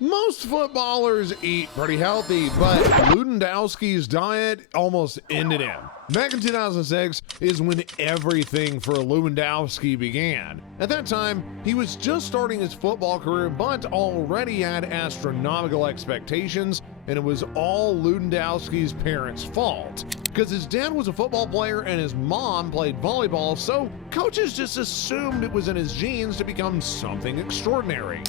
Most footballers eat pretty healthy, but Lewandowski's diet almost ended him. Back in 2006 is when everything for Lewandowski began. At that time, he was just starting his football career, but already had astronomical expectations, and it was all Lewandowski's parents' fault. Because his dad was a football player and his mom played volleyball, so coaches just assumed it was in his genes to become something extraordinary.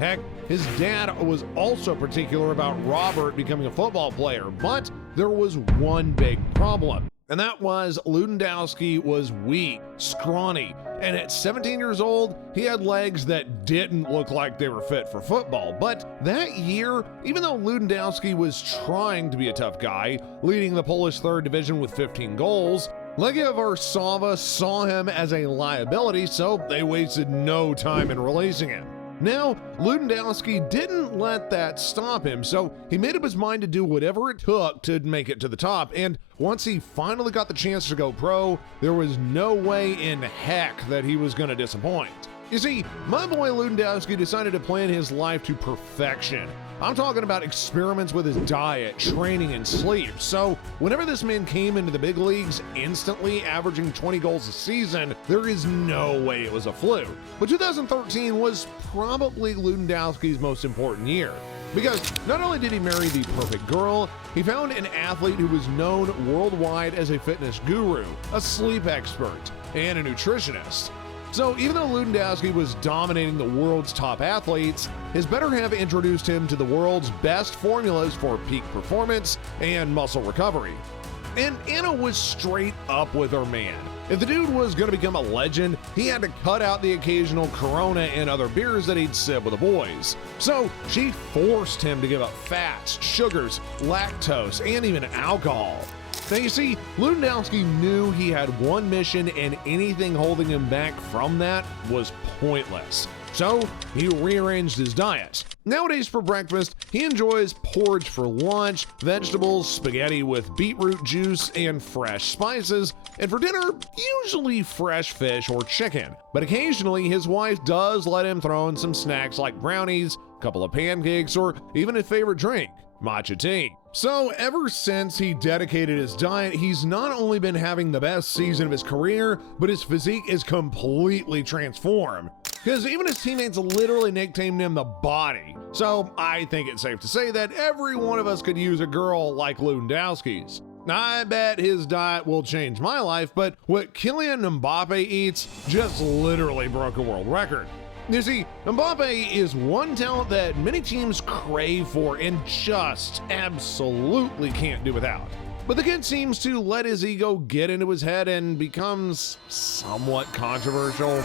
Heck, his dad was also particular about Robert becoming a football player, but there was one big problem, and that was Lewandowski was weak, scrawny, and at 17 years old, he had legs that didn't look like they were fit for football. But that year, even though Lewandowski was trying to be a tough guy, leading the Polish third division with 15 goals, Legia Warszawa saw him as a liability, so they wasted no time in releasing him. Now, Lewandowski didn't let that stop him, so he made up his mind to do whatever it took to make it to the top, and once he finally got the chance to go pro, there was no way in heck that he was going to disappoint. You see, my boy Lewandowski decided to plan his life to perfection. I'm talking about experiments with his diet, training, and sleep. So whenever this man came into the big leagues, instantly averaging 20 goals a season, there is no way it was a fluke. But 2013 was probably Lewandowski's most important year. Because not only did he marry the perfect girl, he found an athlete who was known worldwide as a fitness guru, a sleep expert, and a nutritionist. So even though Lewandowski was dominating the world's top athletes, his better half introduced him to the world's best formulas for peak performance and muscle recovery. And Anna was straight up with her man. If the dude was going to become a legend, he had to cut out the occasional Corona and other beers that he'd sip with the boys. So she forced him to give up fats, sugars, lactose, and even alcohol. Now you see, Lewandowski knew he had one mission, and anything holding him back from that was pointless. So he rearranged his diet. Nowadays for breakfast, he enjoys porridge for lunch, vegetables, spaghetti with beetroot juice, and fresh spices, and for dinner, usually fresh fish or chicken. But occasionally, his wife does let him throw in some snacks like brownies, a couple of pancakes, or even his favorite drink, matcha tea. So ever since he dedicated his diet, he's not only been having the best season of his career, but his physique is completely transformed. Because even his teammates literally nicknamed him the Body. So I think it's safe to say that every one of us could use a girl like Lewandowski's. I bet his diet will change my life, but what Kylian Mbappe eats just literally broke a world record. You see, Mbappe is one talent that many teams crave for and just absolutely can't do without. But the kid seems to let his ego get into his head and becomes somewhat controversial.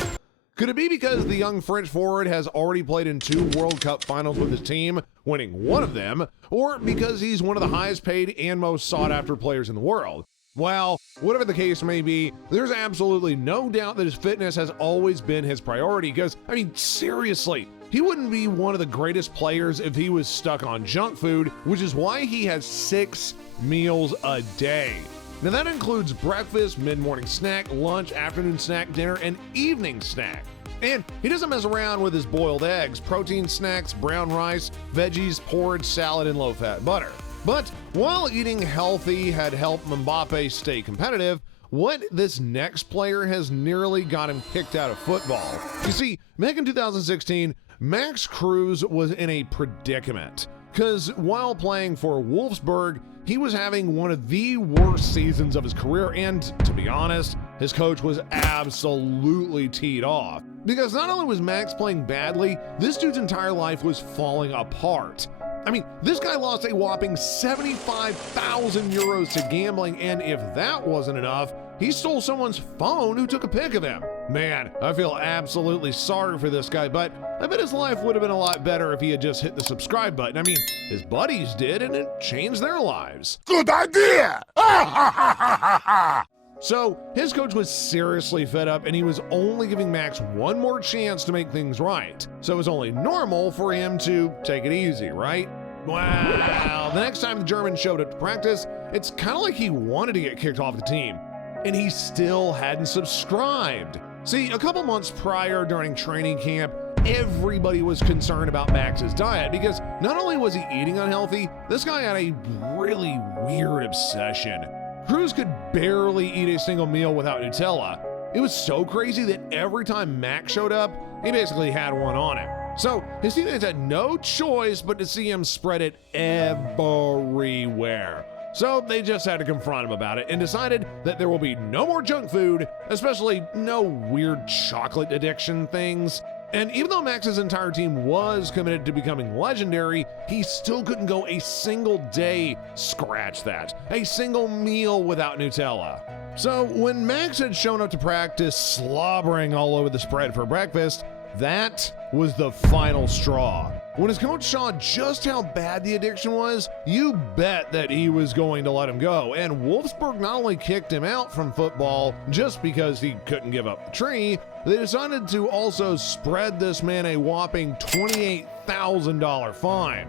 Could it be because the young French forward has already played in 2 World Cup finals with his team, winning one of them, or because he's one of the highest paid and most sought after players in the world? Well, whatever the case may be, there's absolutely no doubt that his fitness has always been his priority because, I mean, seriously, he wouldn't be one of the greatest players if he was stuck on junk food, which is why he has 6 meals a day. Now that includes breakfast, mid-morning snack, lunch, afternoon snack, dinner, and evening snack. And he doesn't mess around with his boiled eggs, protein snacks, brown rice, veggies, porridge, salad, and low-fat butter. But while eating healthy had helped Mbappe stay competitive, what this next player has nearly got him kicked out of football. You see, back in 2016, Max Cruz was in a predicament. Because while playing for Wolfsburg, he was having one of the worst seasons of his career, and to be honest, his coach was absolutely teed off. Because not only was Max playing badly, this dude's entire life was falling apart. I mean, this guy lost a whopping 75,000 euros to gambling, and if that wasn't enough, he stole someone's phone who took a pic of him. Man, I feel absolutely sorry for this guy, but I bet his life would have been a lot better if he had just hit the subscribe button. I mean, his buddies did, and it changed their lives. Good idea! So his coach was seriously fed up, and he was only giving Max one more chance to make things right. So it was only normal for him to take it easy, right? Wow, the next time the German showed up to practice, it's kind of like he wanted to get kicked off the team, and he still hadn't subscribed. See, a couple months prior during training camp, everybody was concerned about Max's diet because not only was he eating unhealthy, this guy had a really weird obsession. Cruz could barely eat a single meal without Nutella. It was so crazy that every time Max showed up, he basically had one on him. So his teammates had no choice but to see him spread it everywhere. So they just had to confront him about it and decided that there will be no more junk food, especially no weird chocolate addiction things. And even though Max's entire team was committed to becoming legendary, he still couldn't go a single day, scratch that, a single meal without Nutella. So when Max had shown up to practice slobbering all over the spread for breakfast, that was the final straw. When his coach saw just how bad the addiction was, you bet that he was going to let him go. And Wolfsburg not only kicked him out from football just because he couldn't give up the tree, they decided to also spread this man a whopping $28,000 fine.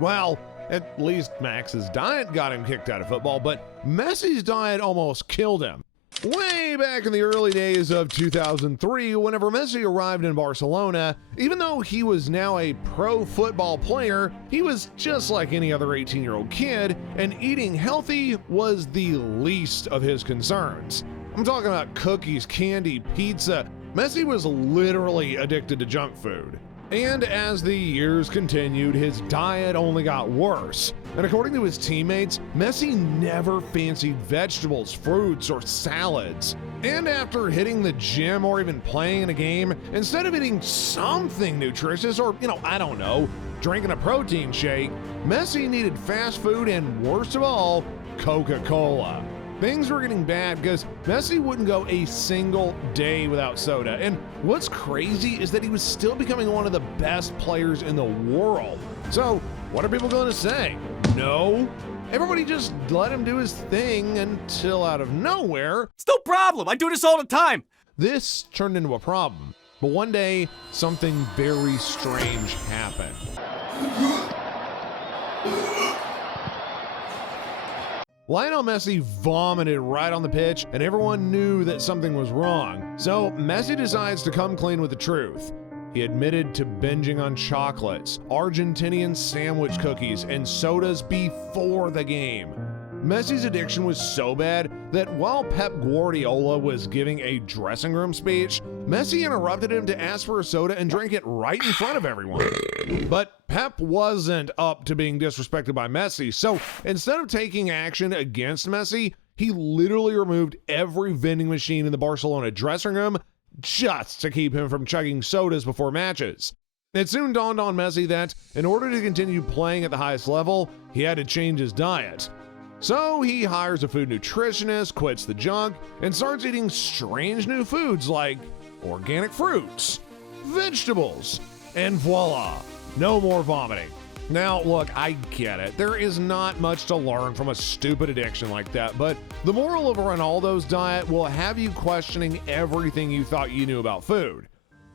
Well, at least Max's diet got him kicked out of football, but Messi's diet almost killed him. Way back in the early days of 2003, whenever Messi arrived in Barcelona, even though he was now a pro football player, he was just like any other 18-year-old kid, and eating healthy was the least of his concerns. I'm talking about cookies, candy, pizza. Messi was literally addicted to junk food. And as the years continued, his diet only got worse. And according to his teammates, Messi never fancied vegetables, fruits, or salads. And after hitting the gym or even playing in a game, instead of eating something nutritious or, I don't know, drinking a protein shake, Messi needed fast food and, worst of all, Coca-Cola. Things were getting bad because Messi wouldn't go a single day without soda. And what's crazy is that he was still becoming one of the best players in the world. So what are people going to say? No? Everybody just let him do his thing until out of nowhere, it's no problem. I do this all the time. This turned into a problem. But one day, something very strange happened. Lionel Messi vomited right on the pitch, and everyone knew that something was wrong. So Messi decides to come clean with the truth. He admitted to binging on chocolates, Argentinian sandwich cookies, and sodas before the game. Messi's addiction was so bad that while Pep Guardiola was giving a dressing room speech, Messi interrupted him to ask for a soda and drank it right in front of everyone. But Pep wasn't up to being disrespected by Messi, so instead of taking action against Messi, he literally removed every vending machine in the Barcelona dressing room just to keep him from chugging sodas before matches. It soon dawned on Messi that in order to continue playing at the highest level, he had to change his diet. So he hires a food nutritionist, quits the junk, and starts eating strange new foods like organic fruits, vegetables, and voila, no more vomiting. Now, look, I get it. There is not much to learn from a stupid addiction like that, but the moral of Ronaldo's diet will have you questioning everything you thought you knew about food.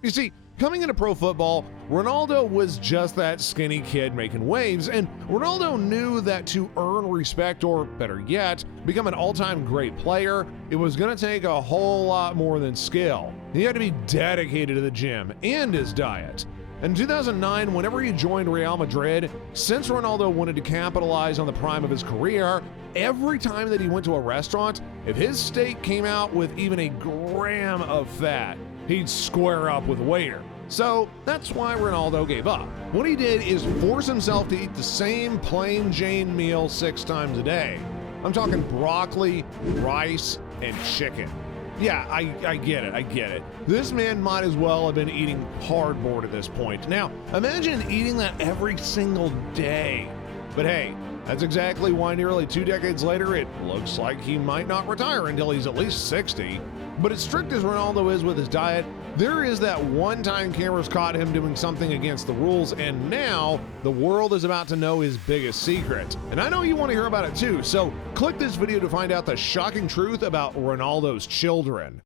You see, coming into pro football, Ronaldo was just that skinny kid making waves, and Ronaldo knew that to earn respect, or better yet, become an all-time great player, it was going to take a whole lot more than skill. He had to be dedicated to the gym and his diet. In 2009, whenever he joined Real Madrid, since Ronaldo wanted to capitalize on the prime of his career, every time that he went to a restaurant, if his steak came out with even a gram of fat, he'd square up with the waiter. So that's why Ronaldo gave up. What he did is force himself to eat the same plain Jane meal 6 times a day. I'm talking broccoli, rice, and chicken. Yeah, I get it. This man might as well have been eating cardboard at this point. Now, imagine eating that every single day. But hey, that's exactly why nearly 2 decades later, it looks like he might not retire until he's at least 60. But as strict as Ronaldo is with his diet, there is that one time cameras caught him doing something against the rules, and now the world is about to know his biggest secret. And I know you want to hear about it too, so click this video to find out the shocking truth about Ronaldo's children.